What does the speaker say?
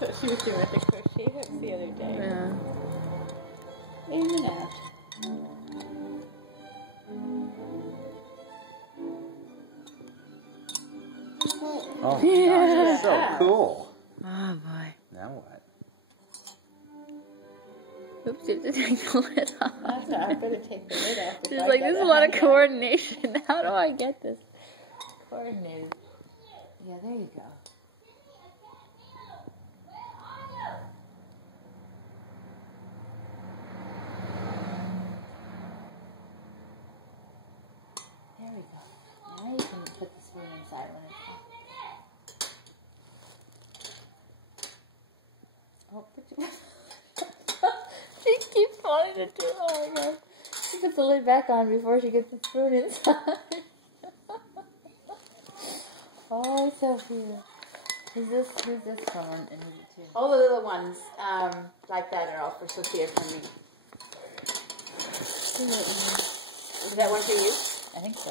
That's what she was doing with the crochet hooks the other day. Yeah. In and out. Oh, my gosh, that's so cool. Oh boy. Now what? Oops, you have to take the lid off. That's not, I've got to take the lid off. She's like, this is a lot of coordination. How do I get this coordinated? Yeah, there you go. There we go. Now you can put the spoon inside when it's hot. Oh, put your... She keeps wanting to do it. Oh my god. She puts the lid back on before she gets the spoon inside. Oh, Sophia. Who's this from? And who's it to? All the little ones like that are all for Sophia from me. Is that one for you? I think so.